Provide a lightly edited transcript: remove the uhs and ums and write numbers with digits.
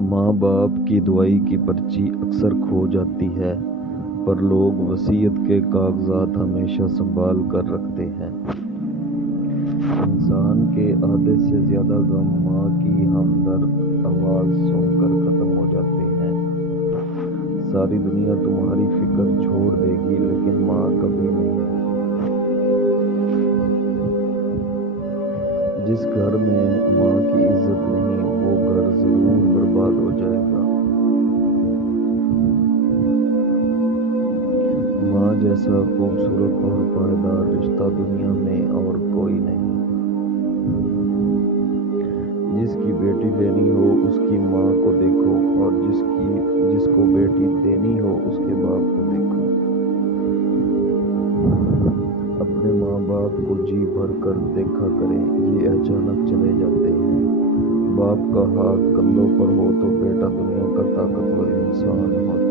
माँ बाप की दुआई की पर्ची अक्सर खो जाती है, पर लोग वसीयत के कागजात हमेशा संभाल कर रखते हैं। इंसान के आधे से ज्यादा गम माँ की हमदर्द आवाज सुनकर खत्म हो जाते हैं। सारी दुनिया तुम्हारी फिक्र छोड़ देगी, लेकिन माँ कभी नहीं। जिस घर में माँ की इज्जत नहीं, वो घर जरूर बर्बाद हो जाएगा। माँ जैसा खूबसूरत और पायदार रिश्ता दुनिया में और कोई नहीं। जिसकी बेटी लेनी हो उसकी माँ को देखो, और जिसको बेटी देनी हो उसके बाप को देखो। अपने माँ बाप को जी भर कर देखा करें, ये अचानक चले जाते हैं। बाप का हाथ कंधों पर हो तो बेटा दुनिया का ताकतवर इंसान होता है।